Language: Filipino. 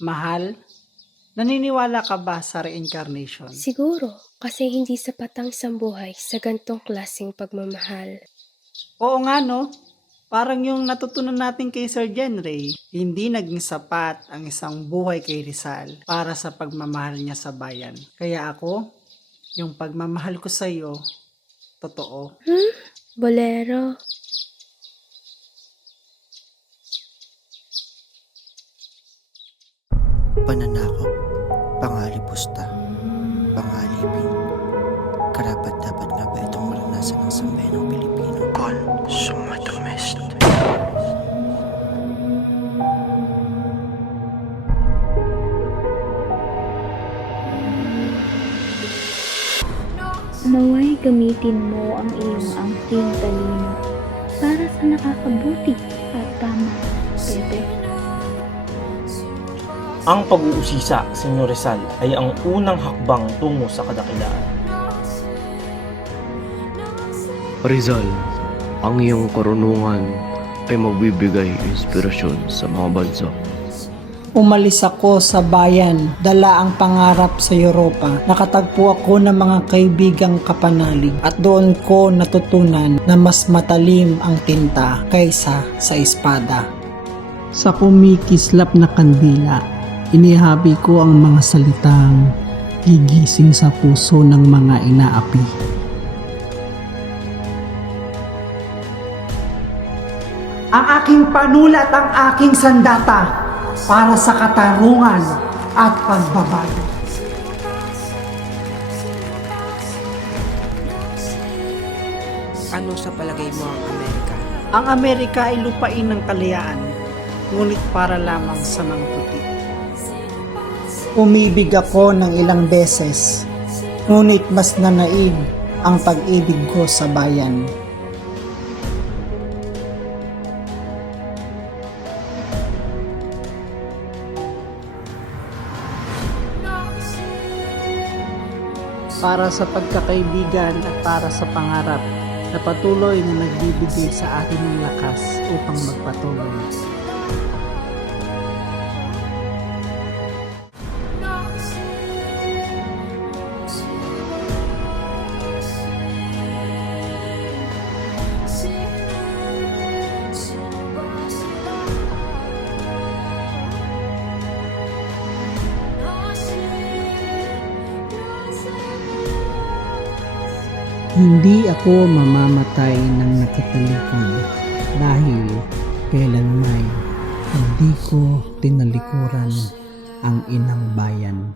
Mahal, naniniwala ka ba sa reincarnation? Siguro, kasi hindi sapat ang isang buhay sa gantong klaseng pagmamahal. Oo nga no, parang yung natutunan natin kay Sir Jenray, hindi naging sapat ang isang buhay kay Rizal para sa pagmamahal niya sa bayan. Kaya ako, yung pagmamahal ko sa iyo, totoo. Bolero. Pananakop, pangalipusta, pangalipin. Karapat-dapat nga ba itong maranasan ng sambayanang Pilipino? Consumatomist. Naway gamitin mo ang iyong angking talino para sa nakakabuti at tama, Pepe. Ang pag-uusisa, Senyor Rizal, ay ang unang hakbang tungo sa kadakilaan. Rizal, ang iyong karunungan ay magbibigay inspirasyon sa mga bansa. Umalis ako sa bayan, dala ang pangarap sa Europa. Nakatagpo ako ng mga kaibigang kapanalig at doon ko natutunan na mas matalim ang tinta kaysa sa espada. Sa kumikislap na kandila, inihabi ko ang mga salitang gigising sa puso ng mga inaapi. Ang aking panulat, ang aking sandata para sa katarungan at pagbabago. Ano sa palagay mo ang Amerika? Ang Amerika ay lupain ng kalayaan, ngunit para lamang sa mga puti. Umibig ako ng ilang beses, ngunit mas nanaig ang pag-ibig ko sa bayan. Para sa pagkakaibigan at para sa pangarap na patuloy na nagbibigay sa atin ng lakas upang magpatuloy. Hindi ako mamamatay ng nakatalikod dahil kailanman hindi ko tinalikuran ang inang bayan.